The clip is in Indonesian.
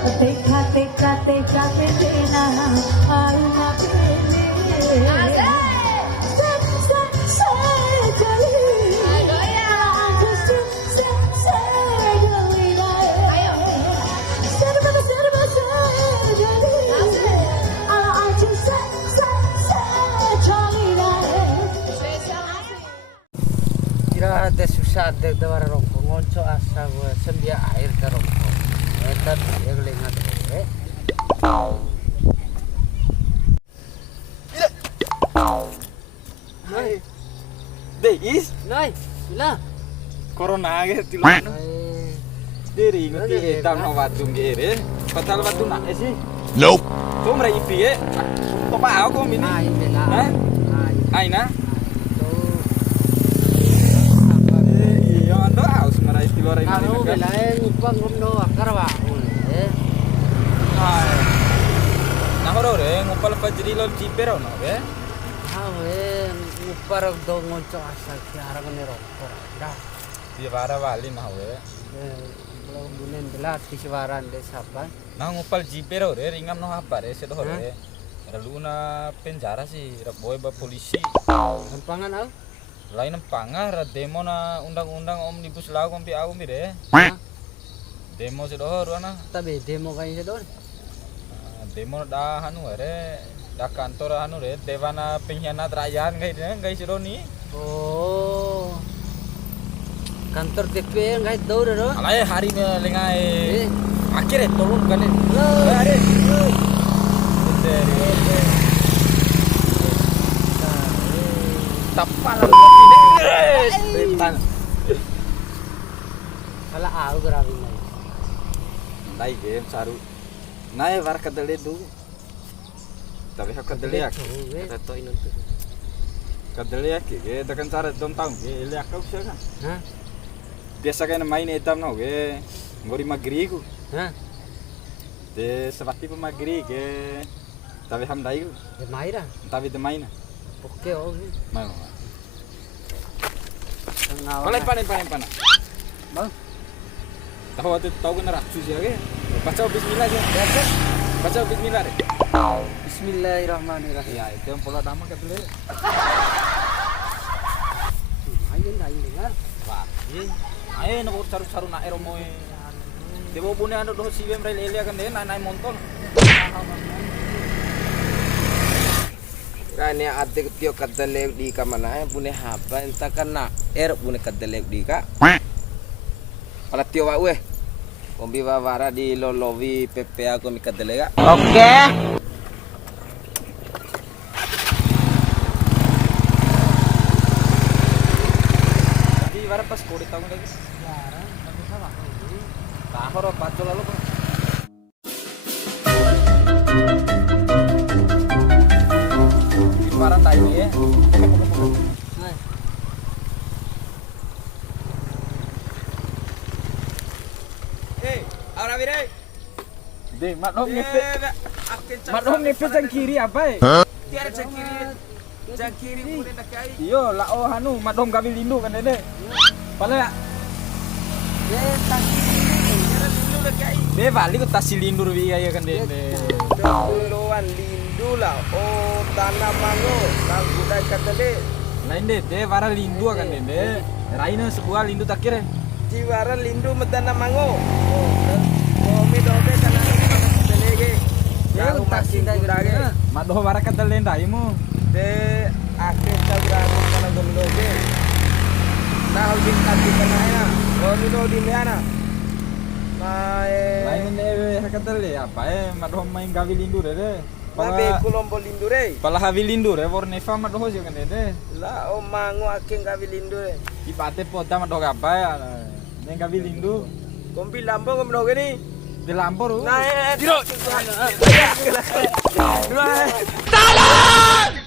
Teka teka teka pena alna pene set set sedali serba sedali ala aja set Kira teh susah teh tawar rongko ngonco asa gue sendia air ke rongko. Eta ya gelingat we. Noi. Deis, Noi. Sila. corona ge tilu. Diri ngerti hitam no batu gere. Patal batu nak sih. Nope. Tuh mera ipi ye. Topa aku mini. Ai bela. Hah? Ai. Aina. Tuh. Iya, ando haus mera isti lora ini. Kalau bela ngupang ngomno akar wa. Nah, ore ngupal fajri lo cipero no be. Ngupar do ngonco asa kiara ngene rongko. Dah. Di bara wali nah we. Belum bunen bela tisiwaran desa apa? Nah ngupal cipero re ringam no apa re sedo re. Luna penjara sih, boy ba polisi. Gampangan au. Lain pangar demo na undang-undang omnibus law kompi au mi re. Demo sedo ruana. Tabe demo kayak sedon. Demo dah anu re. Dah kantor anu re dewana pengkhianat rakyat guys Roni. Oh. Kantor DPR enggak tahu dah. Alai hari me lengai. Akhirnya tolong kan. Hari. Tapal ini. Kalau aku gerawi nai. Nai game saru. Nai war kadale du. Tapi hak kadale yak. Tato ini tuh. Kadale yak ge dakan cara dom tahu ge liak kau sih kan. Hah? Biasa kan main etam no ge. Ngori magri ku. Hah? De sebati pemagri ge. Tapi hamdai ku. Ya maira. Tapi de main. Oke oh. Mau. Tengah. Panen. Bang. Tahu tu tahu kan raksus ya ge. Baca bismillah je. Baca bismillah re. Bismillahirrahmanirrahim. Ya, itu yang pola nama kadale. Ayo dengar. Wah, ayo nak saru-saru nak eromoy. Dewa punya anu doh si bem rel elia kan deh naik montol. Kani ate tio kadale di ka mana punya haba enta kana punya kadale di ka. Pala tio wa we. Kombi wawara di lolowi PPA ko mi kadale ka. Oke. Di wara pas kodi tahu lagi. Sekarang tapi sama ini. Tahor pacol lalu kan. Di wara tai ya. Nah, Ahora mire. De, madom ngepe. Madom ngepe jang kiri apa ya? Tiara jang kiri punya nak kai. Iyo, lao hanu madom gawi lindu kan dede. Pala ya. De bali ko tasilindur wi ya kan dede. Duluan lindu lah. Oh tanah mango nang budai kadale. Lain de wara lindu kan dede. Raina sebuah lindu takir. Jiwara lindu medana mango. Oh mi dobe kana kadale ge. Yang masih budage. Madom wara kadal daimu. De akhir tabrano kana gondo ge. Nah ulin kati kana ya. Oh mi do di meana. Lain de kadal apa madom main gawi lindu dede. Nabe kulombo lindu re. Pala hawi lindu re warneva madom jo kan dede. La o mango aking gawi lindu re. Ipate poda madom apa ya. Neng gawi lindu. Kompi lambong ngomno gini. Di lampor. Nah, diro. Tolong.